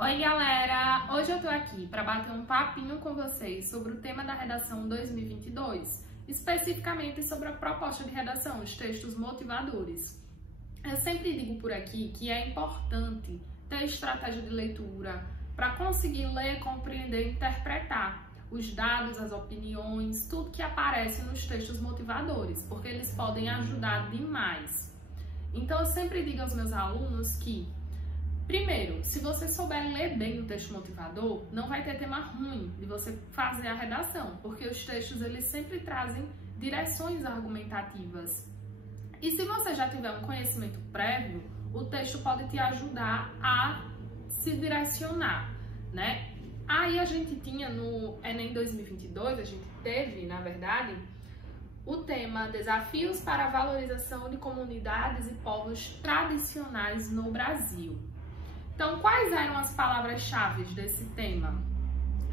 Oi galera, hoje eu tô aqui para bater um papinho com vocês sobre o tema da redação 2022, especificamente sobre a proposta de redação, os textos motivadores. Eu sempre digo por aqui que é importante ter estratégia de leitura para conseguir ler, compreender e interpretar os dados, as opiniões, tudo que aparece nos textos motivadores, porque eles podem ajudar demais. Então eu sempre digo aos meus alunos que primeiro, se você souber ler bem o texto motivador, não vai ter tema ruim de você fazer a redação, porque os textos eles sempre trazem direções argumentativas. E se você já tiver um conhecimento prévio, o texto pode te ajudar a se direcionar, né? Aí a gente tinha no Enem 2022, a gente teve, na verdade, o tema Desafios para a Valorização de Comunidades e Povos Tradicionais no Brasil. Então, quais eram as palavras-chave desse tema?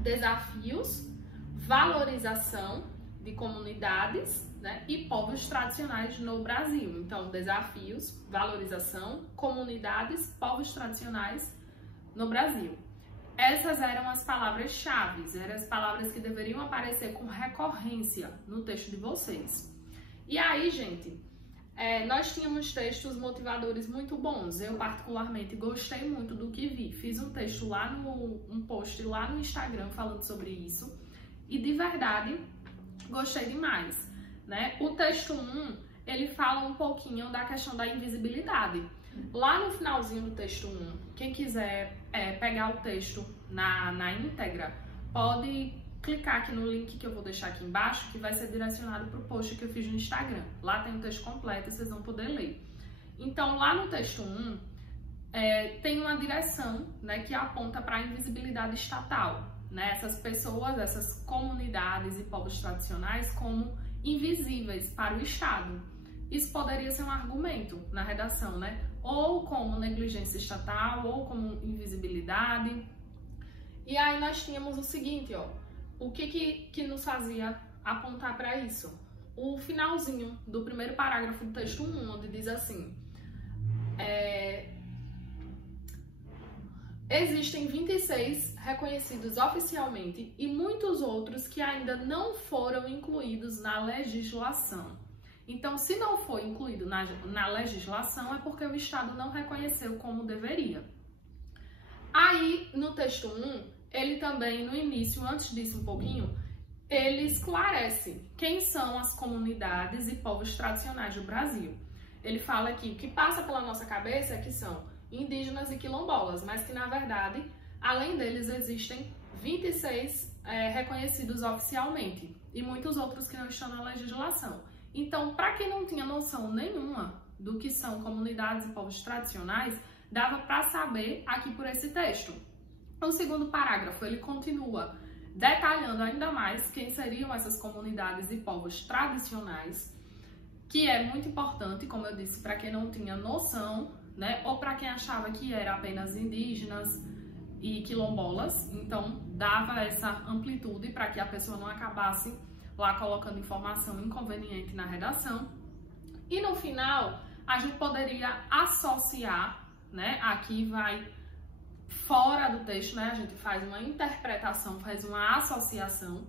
Desafios, valorização de comunidades, né, e povos tradicionais no Brasil. Então, desafios, valorização, comunidades, povos tradicionais no Brasil. Essas eram as palavras-chave, eram as palavras que deveriam aparecer com recorrência no texto de vocês. E aí, gente, nós tínhamos textos motivadores muito bons. Eu particularmente gostei muito do que vi. Fiz um texto lá um post lá no Instagram falando sobre isso e de verdade gostei demais, né? O texto 1, ele fala um pouquinho da questão da invisibilidade. Lá no finalzinho do texto 1, quem quiser pegar o texto na íntegra, pode clicar aqui no link que eu vou deixar aqui embaixo, que vai ser direcionado para o post que eu fiz no Instagram. Lá tem o texto completo e vocês vão poder ler. Então, lá no texto 1, tem uma direção, né, que aponta para a invisibilidade estatal, né? Essas pessoas, essas comunidades e povos tradicionais como invisíveis para o Estado. Isso poderia ser um argumento na redação, né? Ou como negligência estatal, ou como invisibilidade. E aí nós tínhamos o seguinte, ó. O que nos fazia apontar para isso? O finalzinho do primeiro parágrafo do texto 1, onde diz assim: existem 26 reconhecidos oficialmente e muitos outros que ainda não foram incluídos na legislação. Então, se não foi incluído na legislação, é porque o Estado não reconheceu como deveria. Aí, no texto 1, ele também, no início, antes disso um pouquinho, ele esclarece quem são as comunidades e povos tradicionais do Brasil. Ele fala que o que passa pela nossa cabeça é que são indígenas e quilombolas, mas que, na verdade, além deles, existem 26 reconhecidos oficialmente e muitos outros que não estão na legislação. Então, para quem não tinha noção nenhuma do que são comunidades e povos tradicionais, dava para saber aqui por esse texto. O segundo parágrafo, ele continua detalhando ainda mais quem seriam essas comunidades e povos tradicionais, que é muito importante, como eu disse, para quem não tinha noção, né, ou para quem achava que era apenas indígenas e quilombolas. Então, dava essa amplitude para que a pessoa não acabasse lá colocando informação inconveniente na redação. E no final, a gente poderia associar, né, aqui vai fora do texto, né? A gente faz uma interpretação, faz uma associação,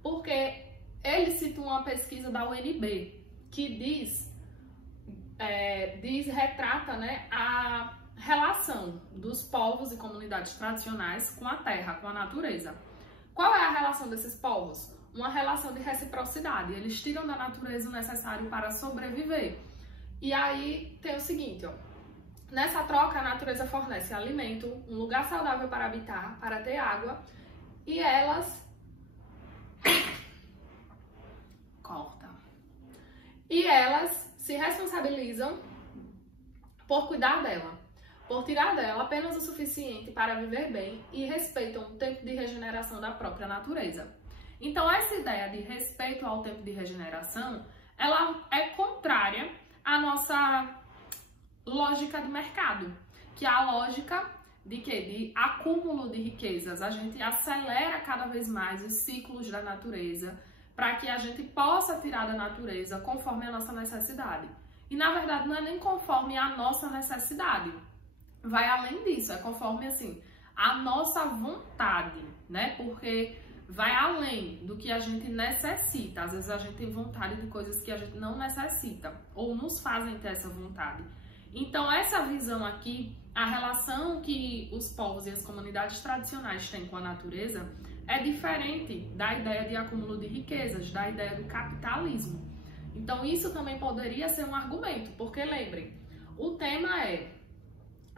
porque ele cita uma pesquisa da UNB que retrata, né, a relação dos povos e comunidades tradicionais com a terra, com a natureza. Qual é a relação desses povos? Uma relação de reciprocidade. Eles tiram da natureza o necessário para sobreviver. E aí tem o seguinte, ó. Nessa troca, a natureza fornece alimento, um lugar saudável para habitar, para ter água, e elas... E elas se responsabilizam por cuidar dela, por tirar dela apenas o suficiente para viver bem e respeitam o tempo de regeneração da própria natureza. Então, essa ideia de respeito ao tempo de regeneração, ela é contrária à nossa lógica de mercado, que é a lógica de quê? De acúmulo de riquezas. A gente acelera cada vez mais os ciclos da natureza para que a gente possa tirar da natureza conforme a nossa necessidade. E, na verdade, não é nem conforme a nossa necessidade. Vai além disso, é conforme, assim, a nossa vontade, né? Porque vai além do que a gente necessita. Às vezes a gente tem vontade de coisas que a gente não necessita ou nos fazem ter essa vontade. Então, essa visão aqui, a relação que os povos e as comunidades tradicionais têm com a natureza é diferente da ideia de acúmulo de riquezas, da ideia do capitalismo. Então, isso também poderia ser um argumento, porque lembrem, o tema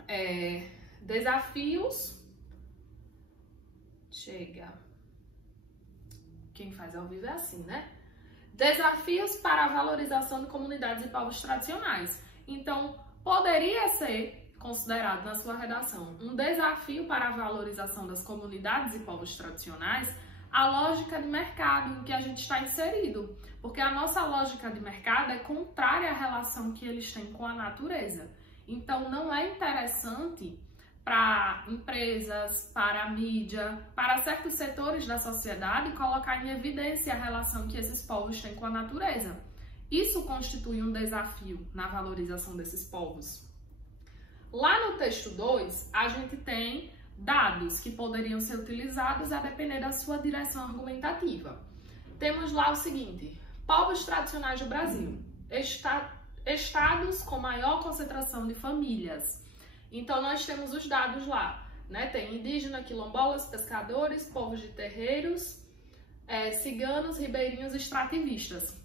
é desafios. Quem faz ao vivo é assim, né? Desafios para a valorização de comunidades e povos tradicionais. Então, poderia ser considerado na sua redação um desafio para a valorização das comunidades e povos tradicionais a lógica de mercado em que a gente está inserido. Porque a nossa lógica de mercado é contrária à relação que eles têm com a natureza. Então, não é interessante para empresas, para a mídia, para certos setores da sociedade colocar em evidência a relação que esses povos têm com a natureza. Isso constitui um desafio na valorização desses povos. Lá no texto 2, a gente tem dados que poderiam ser utilizados a depender da sua direção argumentativa. Temos lá o seguinte: povos tradicionais do Brasil, estados com maior concentração de famílias. Então, nós temos os dados lá, né? Tem indígena, quilombolas, pescadores, povos de terreiros, ciganos, ribeirinhos e extrativistas.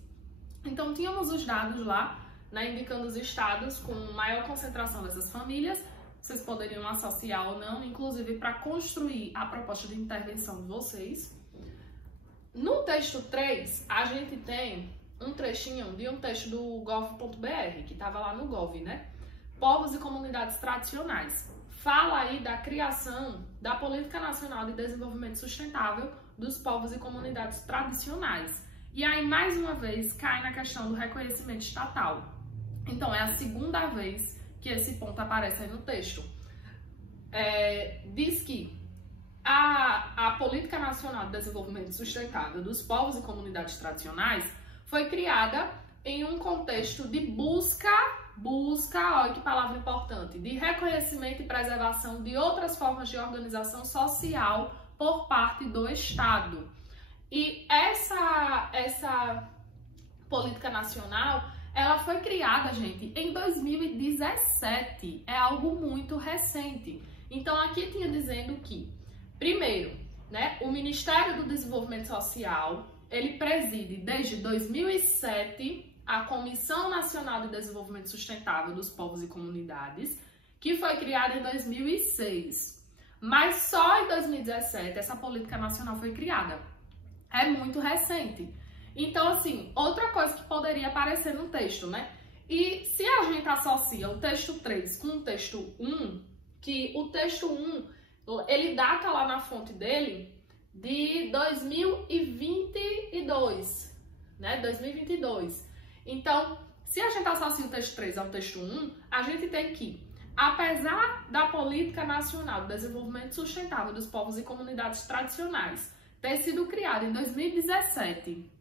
Então, tínhamos os dados lá, né, indicando os estados com maior concentração dessas famílias. Vocês poderiam associar ou não, inclusive para construir a proposta de intervenção de vocês. No texto 3, a gente tem um trechinho de um texto do gov.br, que estava lá no Gov, né? Povos e comunidades tradicionais. Fala aí da criação da Política Nacional de Desenvolvimento Sustentável dos povos e comunidades tradicionais. E aí, mais uma vez, cai na questão do reconhecimento estatal. Então, é a segunda vez que esse ponto aparece aí no texto. Diz que a Política Nacional de Desenvolvimento Sustentável dos povos e comunidades tradicionais foi criada em um contexto de busca, olha que palavra importante, de reconhecimento e preservação de outras formas de organização social por parte do Estado. E essa política nacional, ela foi criada, gente, em 2017. É algo muito recente. Então, aqui tinha dizendo que, primeiro, né, o Ministério do Desenvolvimento Social, ele preside desde 2007 a Comissão Nacional de Desenvolvimento Sustentável dos Povos e Comunidades, que foi criada em 2006. Mas só em 2017 essa política nacional foi criada. É muito recente. Então, assim, outra coisa que poderia aparecer no texto, né? E se a gente associa o texto 3 com o texto 1, que o texto 1, ele data lá na fonte dele de 2022, né? 2022. Então, se a gente associa o texto 3 ao texto 1, a gente tem que, apesar da Política Nacional de Desenvolvimento Sustentável dos Povos e Comunidades Tradicionais ter sido criada em 2017,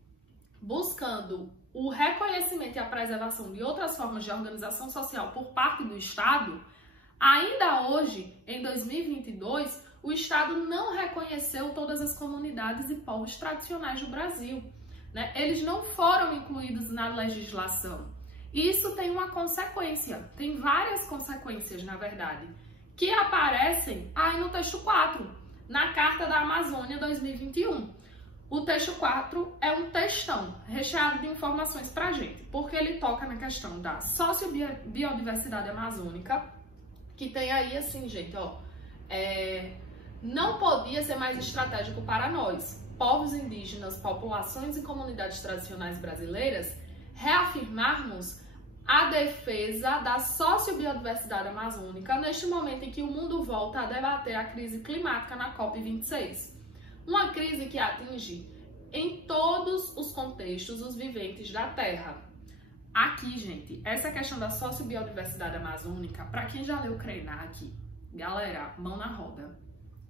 buscando o reconhecimento e a preservação de outras formas de organização social por parte do Estado, ainda hoje, em 2022, o Estado não reconheceu todas as comunidades e povos tradicionais do Brasil, né? Eles não foram incluídos na legislação. Isso tem uma consequência, tem várias consequências, na verdade, que aparecem aí no texto 4, na Carta da Amazônia 2021. O texto 4 é um textão recheado de informações pra gente, porque ele toca na questão da sociobiodiversidade amazônica, que tem aí assim, gente, ó, não podia ser mais estratégico para nós, povos indígenas, populações e comunidades tradicionais brasileiras, reafirmarmos a defesa da sociobiodiversidade amazônica neste momento em que o mundo volta a debater a crise climática na COP26. Uma crise que atinge em todos os contextos os viventes da Terra. Aqui, gente, essa questão da sociobiodiversidade amazônica, para quem já leu Krenak, galera, mão na roda,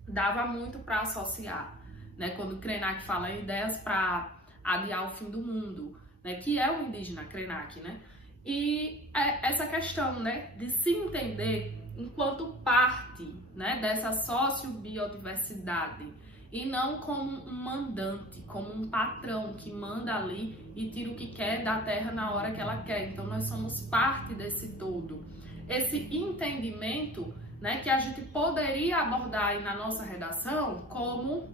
dava muito para associar, né? Quando Krenak fala em ideias para adiar o fim do mundo, né? Que é o indígena Krenak, né? E essa questão, né, de se entender enquanto parte, né, dessa sociobiodiversidade, e não como um mandante, como um patrão que manda ali e tira o que quer da terra na hora que ela quer. Então nós somos parte desse todo. Esse entendimento, né, que a gente poderia abordar aí na nossa redação como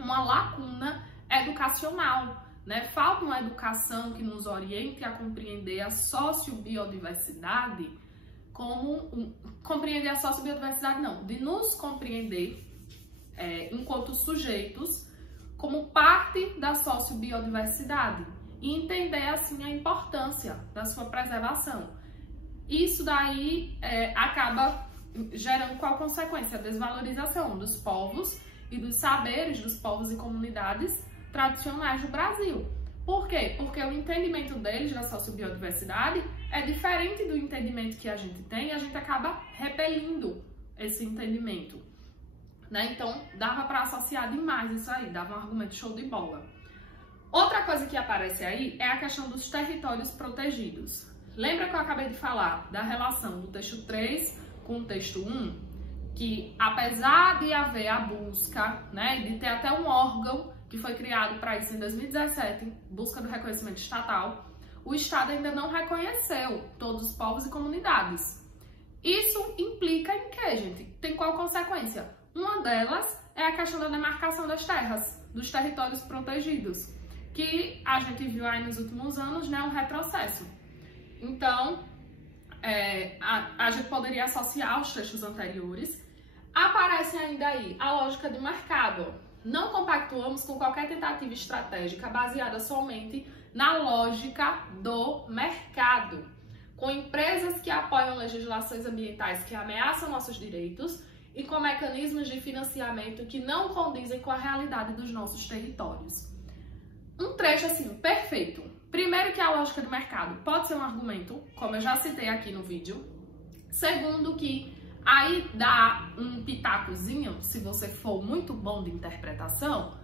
uma lacuna educacional, né? Falta uma educação que nos oriente a compreender a sociobiodiversidade compreender a sociobiodiversidade não, de nos compreender enquanto sujeitos como parte da sociobiodiversidade e entender assim a importância da sua preservação. Isso daí acaba gerando qual consequência? A desvalorização dos povos e dos saberes dos povos e comunidades tradicionais do Brasil. Por quê? Porque o entendimento deles da sociobiodiversidade é diferente do entendimento que a gente tem e a gente acaba repelindo esse entendimento, né? Então, dava para associar demais isso aí, dava um argumento show de bola. Outra coisa que aparece aí é a questão dos territórios protegidos. Lembra que eu acabei de falar da relação do texto 3 com o texto 1? Que apesar de haver a busca, né, de ter até um órgão que foi criado para isso em 2017, busca do reconhecimento estatal, o Estado ainda não reconheceu todos os povos e comunidades. Isso implica em quê, gente? Tem qual consequência? Uma delas é a questão da demarcação das terras, dos territórios protegidos, que a gente viu aí nos últimos anos, né, um retrocesso. Então, a gente poderia associar aos textos anteriores. Aparece ainda aí a lógica do mercado. Não compactuamos com qualquer tentativa estratégica baseada somente na lógica do mercado, com empresas que apoiam legislações ambientais que ameaçam nossos direitos e com mecanismos de financiamento que não condizem com a realidade dos nossos territórios. Um trecho assim, perfeito. Primeiro que a lógica do mercado pode ser um argumento, como eu já citei aqui no vídeo. Segundo que aí dá um pitacozinho, se você for muito bom de interpretação,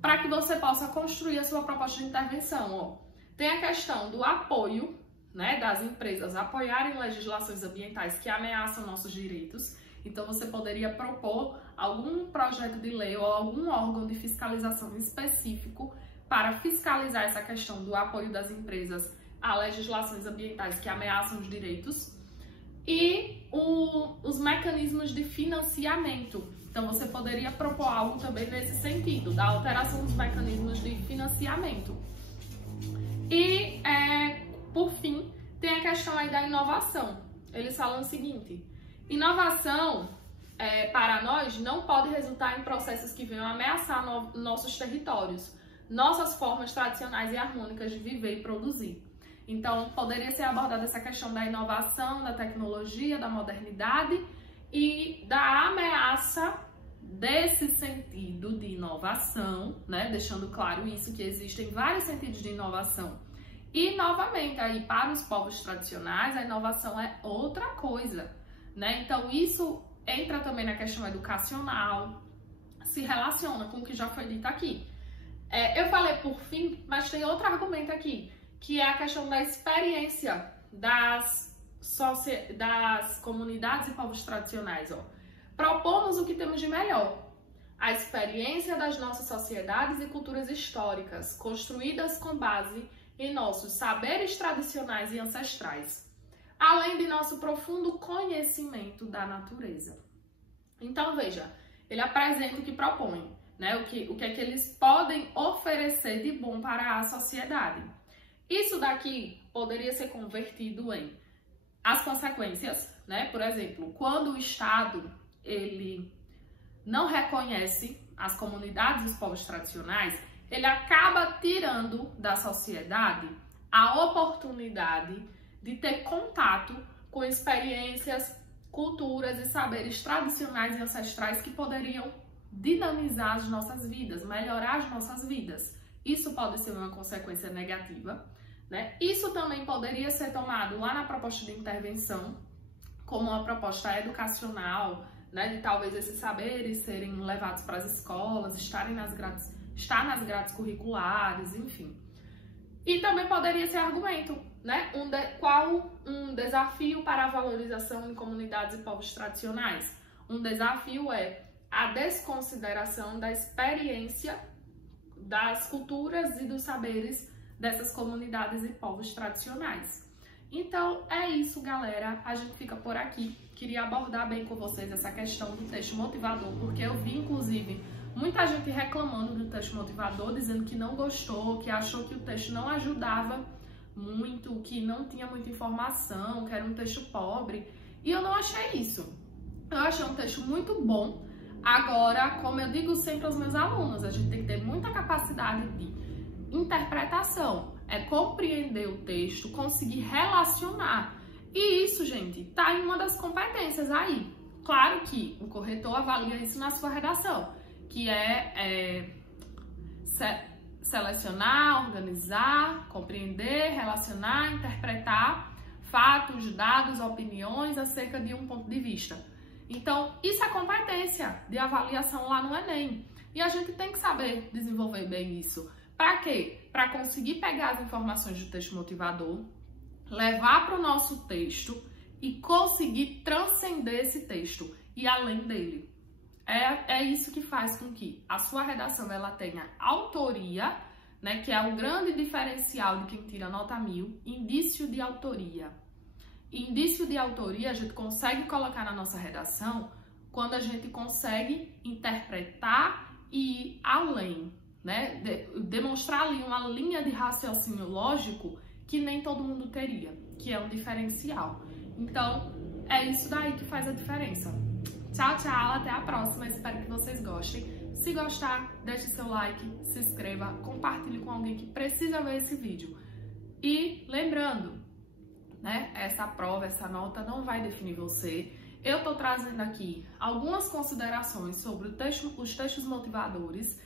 para que você possa construir a sua proposta de intervenção. Ó. Tem a questão do apoio, né, das empresas apoiarem legislações ambientais que ameaçam nossos direitos. Então você poderia propor algum projeto de lei ou algum órgão de fiscalização específico para fiscalizar essa questão do apoio das empresas a legislações ambientais que ameaçam os direitos. E os mecanismos de financiamento. Então, você poderia propor algo também nesse sentido, da alteração dos mecanismos de financiamento. E, por fim, tem a questão aí da inovação. Eles falam o seguinte: inovação, para nós, não pode resultar em processos que venham ameaçar nossos territórios, nossas formas tradicionais e harmônicas de viver e produzir. Então, poderia ser abordada essa questão da inovação, da tecnologia, da modernidade e da ameaça desse sentido de inovação, né? Deixando claro isso, que existem vários sentidos de inovação. E, novamente, aí para os povos tradicionais, a inovação é outra coisa, né? Então, isso entra também na questão educacional, se relaciona com o que já foi dito aqui. Eu falei por fim, mas tem outro argumento aqui, que é a questão da experiência das comunidades e povos tradicionais. Ó. Propomos o que temos de melhor, a experiência das nossas sociedades e culturas históricas, construídas com base em nossos saberes tradicionais e ancestrais, além de nosso profundo conhecimento da natureza. Então, veja, ele apresenta o que propõe, né? O que é que eles podem oferecer de bom para a sociedade. Isso daqui poderia ser convertido em as consequências, né? Por exemplo, quando o Estado ele não reconhece as comunidades e os povos tradicionais, ele acaba tirando da sociedade a oportunidade de ter contato com experiências, culturas e saberes tradicionais e ancestrais que poderiam dinamizar as nossas vidas, melhorar as nossas vidas. Isso pode ser uma consequência negativa, né? Isso também poderia ser tomado lá na proposta de intervenção, como uma proposta educacional, né? De talvez esses saberes serem levados para as escolas, estar nas grades curriculares, enfim. E também poderia ser argumento, né? Qual um desafio para a valorização em comunidades e povos tradicionais? Um desafio é a desconsideração da experiência das culturas e dos saberes dessas comunidades e povos tradicionais. Então, é isso, galera. A gente fica por aqui. Queria abordar bem com vocês essa questão do texto motivador, porque eu vi, inclusive, muita gente reclamando do texto motivador, dizendo que não gostou, que achou que o texto não ajudava muito, que não tinha muita informação, que era um texto pobre. E eu não achei isso. Eu achei um texto muito bom. Agora, como eu digo sempre aos meus alunos, a gente tem que ter muita capacidade de interpretação. É compreender o texto, conseguir relacionar. E isso, gente, tá em uma das competências aí. Claro que o corretor avalia isso na sua redação, que é selecionar, organizar, compreender, relacionar, interpretar fatos, dados, opiniões acerca de um ponto de vista. Então, isso é competência de avaliação lá no Enem. E a gente tem que saber desenvolver bem isso. Para quê? Para conseguir pegar as informações do texto motivador, levar para o nosso texto e conseguir transcender esse texto e além dele. É isso que faz com que a sua redação ela tenha autoria, né, que é o grande diferencial de quem tira nota 1000, indício de autoria. Indício de autoria a gente consegue colocar na nossa redação quando a gente consegue interpretar e ir além, né? Demonstrar ali uma linha de raciocínio lógico que nem todo mundo teria, que é um diferencial. Então, é isso daí que faz a diferença. Tchau, tchau, até a próxima, espero que vocês gostem. Se gostar, deixe seu like, se inscreva, compartilhe com alguém que precisa ver esse vídeo. E lembrando, né, essa prova, essa nota não vai definir você. Eu tô trazendo aqui algumas considerações sobre os textos motivadores.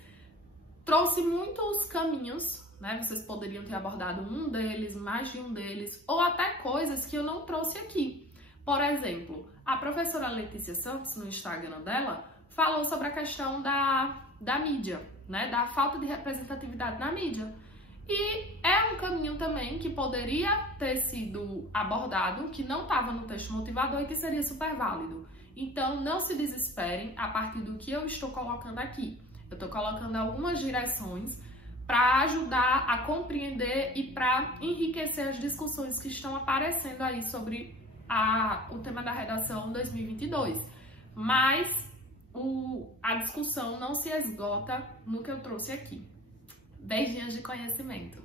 Trouxe muitos caminhos, né? Vocês poderiam ter abordado um deles, mais de um deles, ou até coisas que eu não trouxe aqui. Por exemplo, a professora Letícia Santos, no Instagram dela, falou sobre a questão da mídia, né? Da falta de representatividade na mídia. E é um caminho também que poderia ter sido abordado, que não estava no texto motivador e que seria super válido. Então, não se desesperem a partir do que eu estou colocando aqui. Eu estou colocando algumas direções para ajudar a compreender e para enriquecer as discussões que estão aparecendo aí sobre o tema da redação 2022. Mas a discussão não se esgota no que eu trouxe aqui. Beijinhos de conhecimento!